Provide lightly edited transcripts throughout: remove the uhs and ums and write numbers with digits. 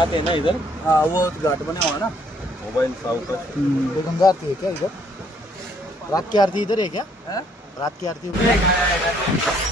आते हैं ना इधर। हाँ वो घाट बना हुआ है ना। मोबाइल साउथ वो गंगा आरती है क्या इधर? रात की आरती इधर है क्या? रात की आरती उधर है?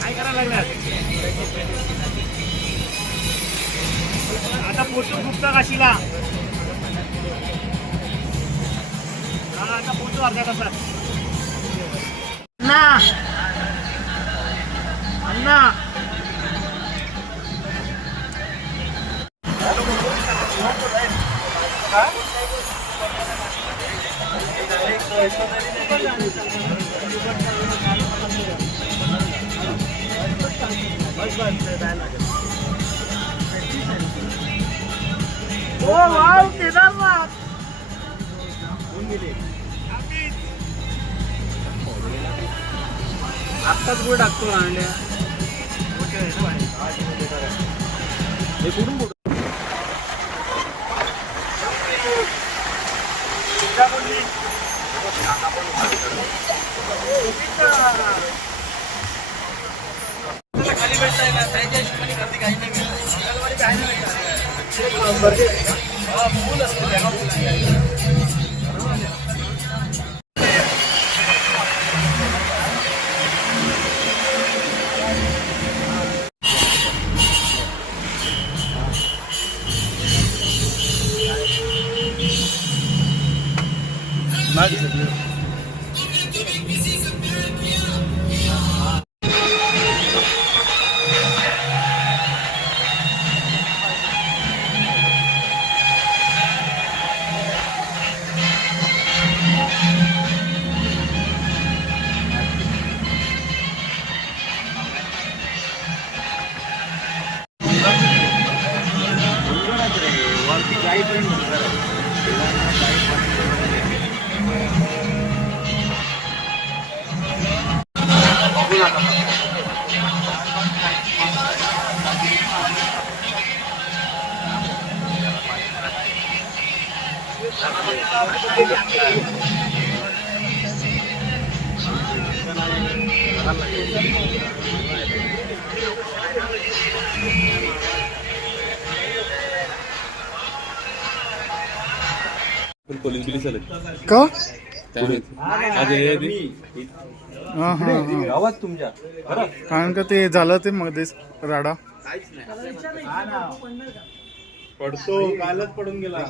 काय करायला लागलात आता? फोटो गुप्ता काशीला आता फोटो अर्धा तासात अण्णा अण्णा ओ वाव केदारनाथ आत्ताच गोड टाकतो आणल्या हे कुठून कुठून खाली भेटताय ना त्याच्या हिशोबाने गर्दी काही नाही मंगळवारी काही नाही फुल असते पोलीस बिलीस आले का गावात तुमच्या कारण का ते झालं ते मध्येच राडा पडतो कालच पडून गेला